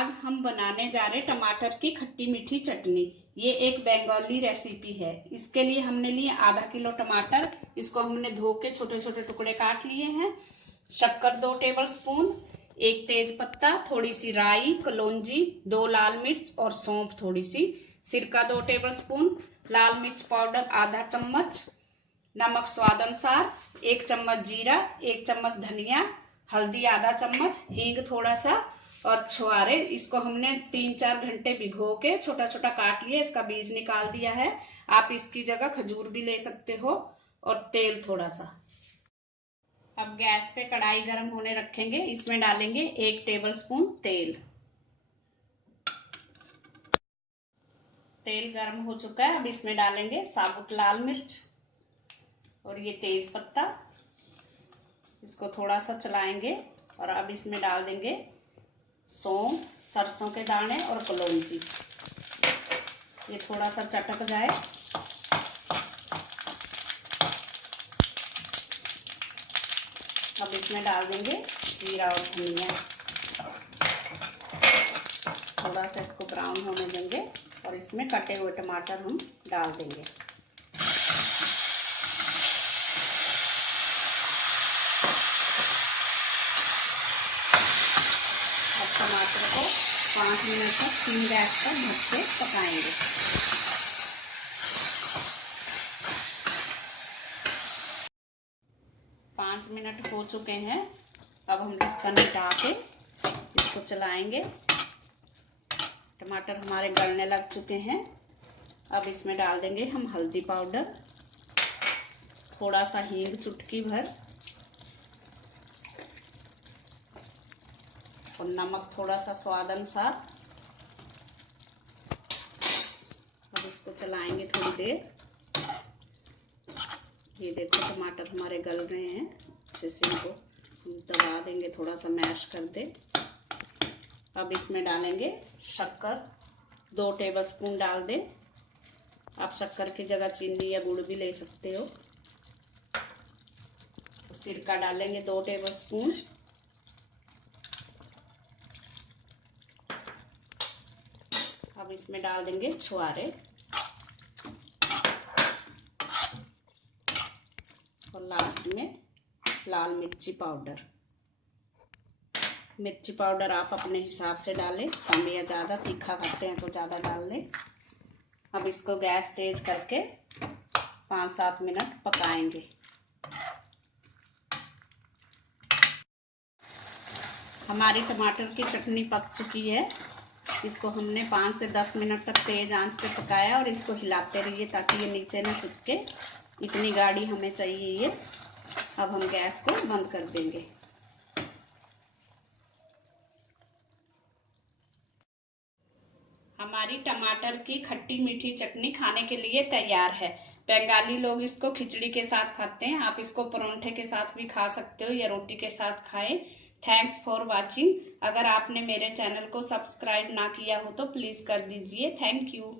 आज हम बनाने जा रहे टमाटर की खट्टी मीठी चटनी। ये एक बंगाली रेसिपी है। इसके लिए हमने लिए आधा किलो टमाटर। इसको हमने धो के छोटे छोटे टुकड़े काट लिए हैं। शक्कर 2 टेबल स्पून, 1 तेज पत्ता, थोड़ी सी राई, कलौंजी, 2 लाल मिर्च और सौंफ थोड़ी सी, सिरका 2 टेबल स्पून, लाल मिर्च पाउडर आधा चम्मच, नमक स्वाद अनुसार, 1 चम्मच जीरा, 1 चम्मच धनिया, हल्दी आधा चम्मच, हींग थोड़ा सा और छुहारे। इसको हमने 3-4 घंटे भिगो के छोटा छोटा काट लिया, इसका बीज निकाल दिया है। आप इसकी जगह खजूर भी ले सकते हो। और तेल थोड़ा सा। अब गैस पे कढ़ाई गर्म होने रखेंगे। इसमें डालेंगे 1 टेबल स्पून तेल। तेल गर्म हो चुका है। अब इसमें डालेंगे साबुत लाल मिर्च और ये तेज पत्ता। इसको थोड़ा सा चलाएंगे और अब इसमें डाल देंगे सौंफ, सरसों के दाने और कलौंजी। ये थोड़ा सा चटक जाए। अब इसमें डाल देंगे जीरा और धनिया। थोड़ा सा इसको ब्राउन होने देंगे और इसमें कटे हुए टमाटर हम डाल देंगे। टमाटर को 5 मिनट तक धीमी गैस पर ढक के पकाएंगे। पाँच मिनट हो चुके हैं। अब हम ढक्कन हटा के इसको चलाएंगे। टमाटर हमारे गलने लग चुके हैं। अब इसमें डाल देंगे हम हल्दी पाउडर, थोड़ा सा हींग चुटकी भर और नमक थोड़ा सा स्वाद अनुसार। अब इसको चलाएंगे थोड़ी देर। ये देखो टमाटर हमारे गल रहे हैं अच्छे से। इनको हम दबा देंगे, थोड़ा सा मैश कर दे। अब इसमें डालेंगे शक्कर, 2 टेबल स्पून डाल दें। आप शक्कर की जगह चीनी या गुड़ भी ले सकते हो। सिरका डालेंगे 2 टेबल स्पून। अब इसमें डाल देंगे छुहारे और लास्ट में लाल मिर्ची पाउडर। मिर्ची पाउडर आप अपने हिसाब से डालें, कम या ज़्यादा। तीखा खाते हैं तो ज़्यादा डाल लें। अब इसको गैस तेज करके 5-7 मिनट पकाएंगे। हमारी टमाटर की चटनी पक चुकी है। इसको हमने 5 से 10 मिनट तक तेज आंच पे पकाया और इसको हिलाते रहिए ताकि ये नीचे ना चिपके। इतनी गाढ़ी हमें चाहिए ये। अब हम गैस को बंद कर देंगे। हमारी टमाटर की खट्टी मीठी चटनी खाने के लिए तैयार है। बंगाली लोग इसको खिचड़ी के साथ खाते हैं। आप इसको परोंठे के साथ भी खा सकते हो या रोटी के साथ खाएं। Thanks for watching. अगर आपने मेरे चैनल को सब्सक्राइब ना किया हो तो प्लीज कर दीजिए। Thank you.